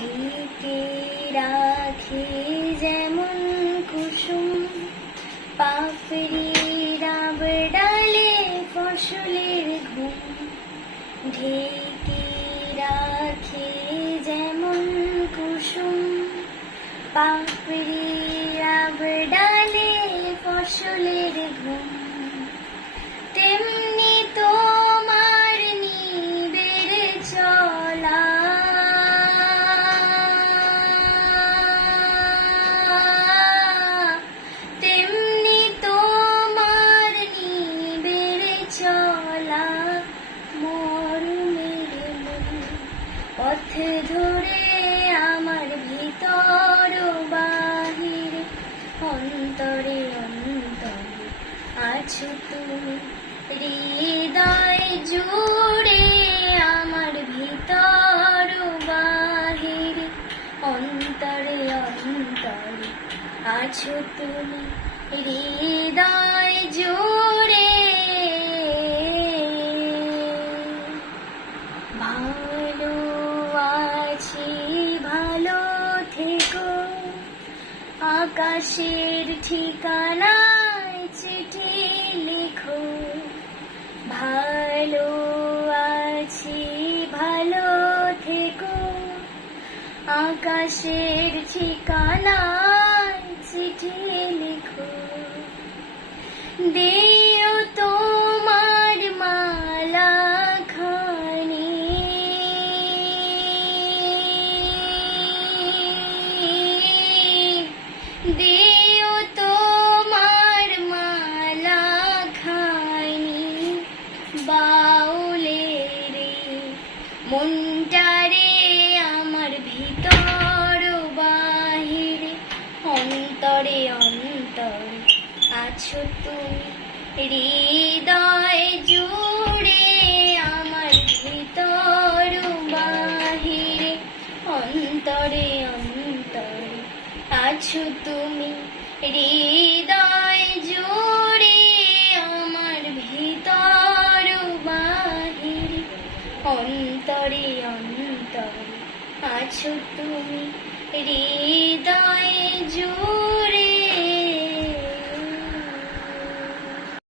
ঢেকে রাখে যেমন কুসুম পাপড়ি রাব ডালে ফসলের ঘুম। ঢেকে রাখে যেমন কুসুম পাপড়ি রাব ডালে ফসলের ঘুম। তেমনি তোমার নিবেড়ে চলা তেমনি তোমার নিবেড়ে চলা মরমের মন। পথ ধরে আমার ভিতর বাহির অন্তরে অন্তরে আছো তুমি। হৃদয় জুড়ে আমার ভিতর বাহির অন্তরে অন্তরে আছো তুমি। হৃদয় জুড়ে ভালো আছি ভালো থেকো আকাশের ঠিকানায় চিঠি লিখো। ভালো আছি ভালো থেকো আকাশের ঠিকানায় চিঠি লিখো। দিও তোমার মালা খানি দিও তোমার মালা খানি বাউলে রে মনটারে আমার ভিতর বাহিরে অন্তরে অন্তরে আছো তুমি। হৃদয় জুড়ে আমার ভিতর বাহিরে অন্তরে অন্তরে আছো তুমি। হৃদয় জুড়ে আমার ভিতর বাহিরে অন্তরে অন্তরে আছো তুমি। হৃদয় জুড়ে